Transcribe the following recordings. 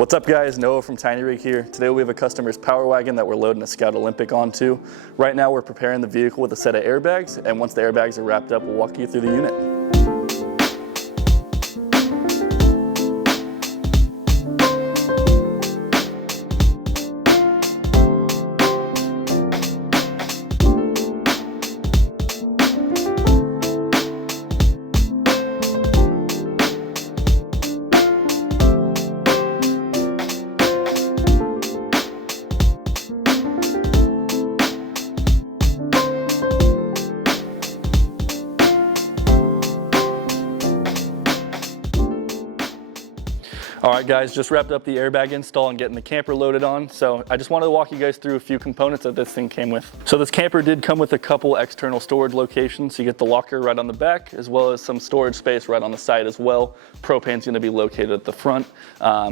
What's up guys, Noah from Tiny Rig here. Today we have a customer's Power Wagon that we're loading a Scout Olympic onto. Right now we're preparing the vehicle with a set of airbags, and once the airbags are wrapped up, we'll walk you through the unit. All right guys, just wrapped up the airbag install and getting the camper loaded on. So I just wanted to walk you guys through a few components that this thing came with. So this camper did come with a couple external storage locations. You get the locker right on the back, as well as some storage space right on the side as well. Propane's gonna be located at the front.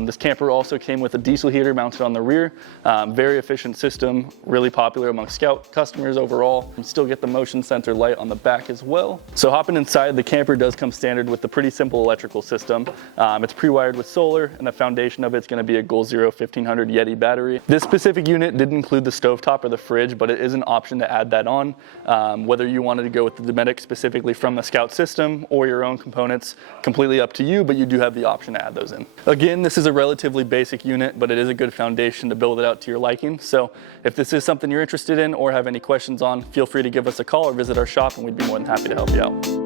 This camper also came with a diesel heater mounted on the rear. Very efficient system, really popular among Scout customers overall. You still get the motion sensor light on the back as well. So hopping inside, the camper does come standard with the pretty simple electrical system. It's pre-wired with solar, and the foundation of it's going to be a Goal Zero 1500 Yeti battery. This specific unit didn't include the stovetop or the fridge, but it is an option to add that on. Whether you wanted to go with the Dometic specifically from the Scout system or your own components, completely up to you, but you do have the option to add those in. Again, this is a relatively basic unit, but it is a good foundation to build it out to your liking. So if this is something you're interested in or have any questions on, feel free to give us a call or visit our shop, and we'd be more than happy to help you out.